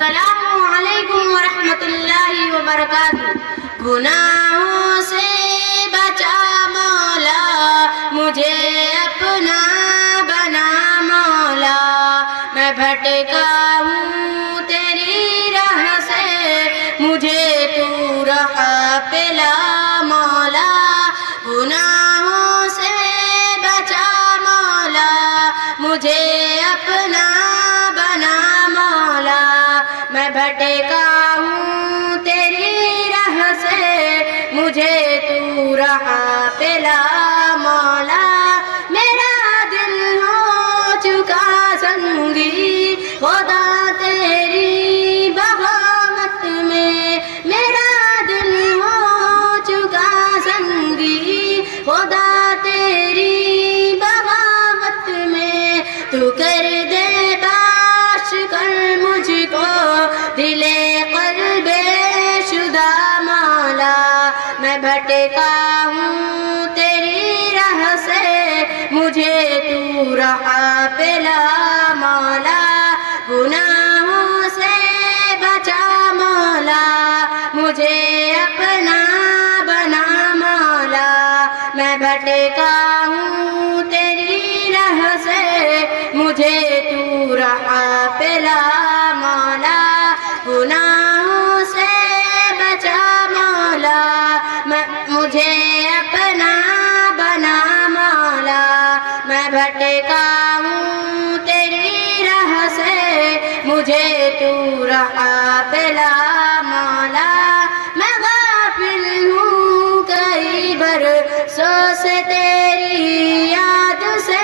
السلام علیکم ورحمۃ اللہ وبرکاتہ۔ گناہوں سے بچا مولا، مجھے اپنا بنا مولا، میں بھٹکا ہوں تیری راہ سے، مجھے تو راہ پلا مولا۔ گناہوں سے بچا مولا، مجھے اپنا بنا مولا، میں بھٹکا ہوں تیری راہ سے، مجھے تو راہ پلا مولا۔ میرا دل ہو چکا سنگی خدا تیری بغاوت میں، میرا دل ہو چکا سنگی خدا تیری بغاوت میں، تو کر دے باش کر مجھ کو دل قلب شدہ مولا، میں بھٹکا ہوں تیری راہ سے، مجھے تو راہ پلا مولا۔ گناہوں سے بچا مولا، مجھے اپنا بنا مولا، میں بھٹکا ہوں تیری راہ سے، مجھے تو راہ پلا مولا۔ گناہوں سے بچا مولا، مجھے اپنا بنا مولا، میں بھٹکا ہوں تیری راہ سے، مجھے تو راہ پلا مولا۔ میں غافل ہوں کئی برسوں سے تیری یاد سے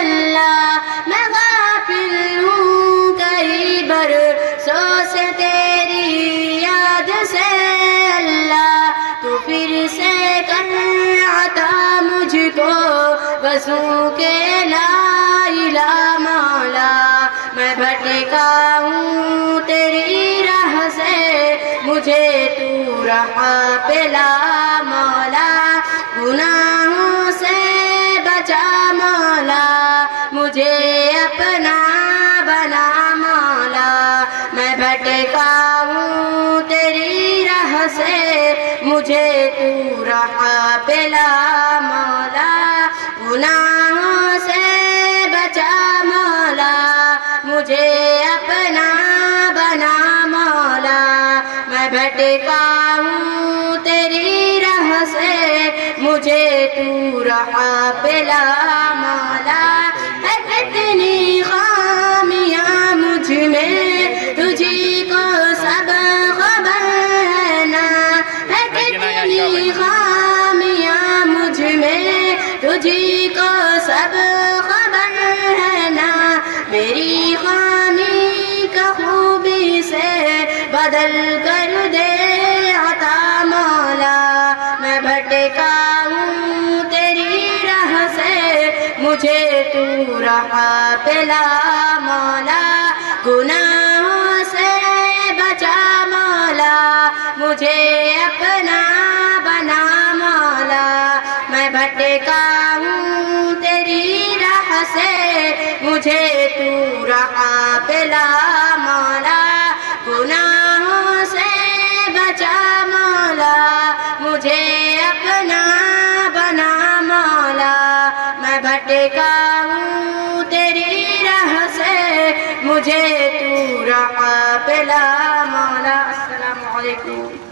اللہ، میں غافل ہوں کئی برسوں سے تیری یاد سے اللہ، تو پھر سے کر عطا مجھ کو وضو کے لا الہ مولا، میں بھٹکا ہوں تیری راہ سے، مجھے تو راہ پلا مولا۔ گناہوں سے بچا مولا، مجھے اپنا بنا مولا، میں بھٹکا ہوں تیری راہ سے، مجھے تو راہ پلا مولا۔ گناہوں سے بچا مولا، مجھے اپنا بنا مولا، میں بھٹکا ہوں تیری راہ سے، مجھے تو راہ پلا مولا۔ ہے کتنی خامیاں مجھ میں تجھی کو سب خبر ہے نا، ہے کتنی خامیاں مجھ میں تجھی کو سب خبر ہے نا، میری خامی کا خوبی سے بدل کر دے عطا مولا، میں بھٹکا ہوں تیری راہ سے، مجھے تو راہ پلا مولا۔ گناہوں سے بچا مولا، مجھے اپنا بنا مولا، میں بھٹکا ہوں تیری راہ سے، مجھے تو راہ پلا مولا۔ گناہوں سے بچا مولا، مجھے اپنا بنا مولا، میں بھٹکا ہوں تیری راہ سے، مجھے تو راہ پلا مولا۔ السلام علیکم۔